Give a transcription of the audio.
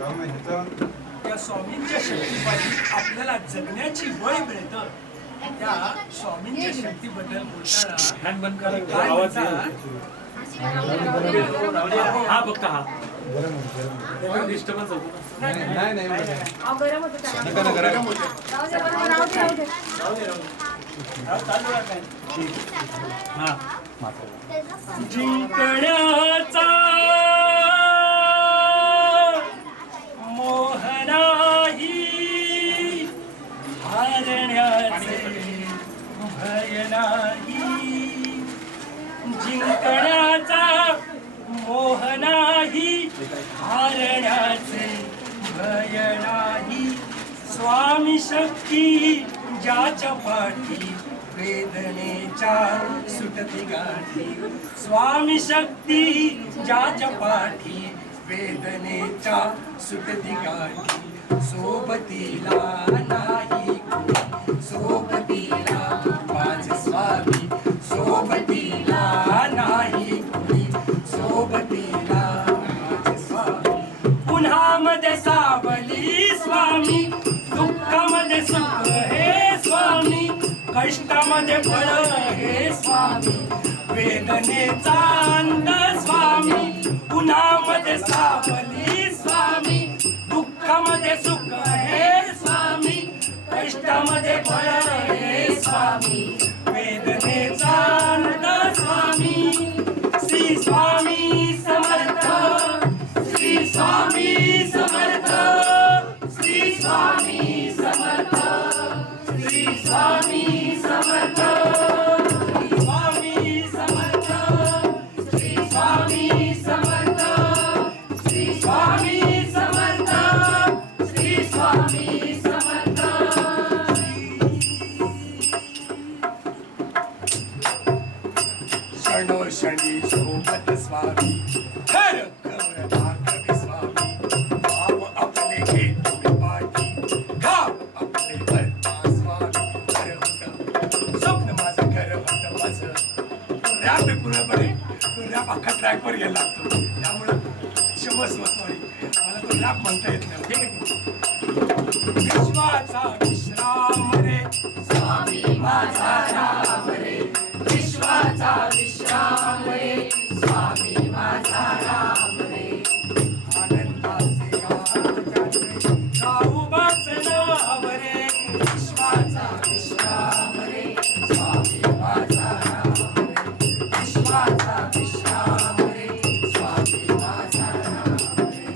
त्या स्वामींच्या शक्तीपायी आपल्याला जगण्याची बळ मिळतं. त्या स्वामींच्या शक्तीबद्दल बोलताना काय म्हणतात? हा फक्त हा डिस्टर्बन्स होतो. नाही जिंकण्याचा मोह नाही, हारण्याचे भय नाही. जिंकण्याचा मोह नाही, हारण्याचे भय नाही. स्वामी शक्ती ज्याच्या पाठी वेदनेच्या सुटती गाठी. स्वामी शक्ती ज्याच्या पाठी वेदनेच्या सुटती गाठी. सोबतीला नाही कुणी, सोबतीला माझे स्वामी. सोबतीला नाही कुणी, सोबतीला माझे स्वामी. पुन्हामध्ये सावली स्वामी, दुःखामध्ये सुख हे स्वामी, कष्टामध्ये फळ हे स्वामी, वेदनेचा अंत स्वामी. पुन्हामध्ये सावली स्वामी, दुःखामध्ये सुख हे स्वामी, कष्टामध्ये फळ हे स्वामी, वेदनेचा अंत स्वामी. श्री स्वामी समर्थ, श्री स्वामी समर्थ, श्री स्वामी समर्थ, श्री स्वामी समर्थ, स्वामी समर्थ, श्री स्वामी समर्थ, श्री स्वामी समर्थ, श्री स्वामी समर्थ. क्षणोक्षणी सोबत स्वामी, हर कवर दाखवे स्वामी. भाव आपले घेतो पाठी, गाव आपले भरता स्वामी. खरं होतं स्वप्न माझं, खरं होतं माझं. रॅप आहे पूर्णपणे, तो रॅप अख्खा ट्रॅकवर गेला लागतो. त्यामुळं क्षमस्व सॉरी, मला तो रॅप म्हणता येत नाही. ठीक आहे. विश्वाचा विश्राम रे स्वामी माझा राम रे. विश्वाचा विश्राम रे स्वामी माझा राम रे. आनंदाचे गाऊ नाव रे. विश्वाचा विश्राम रे स्वामी माझा राम रे. विश्वाचा विश्राम रे स्वामी माझा राम रे.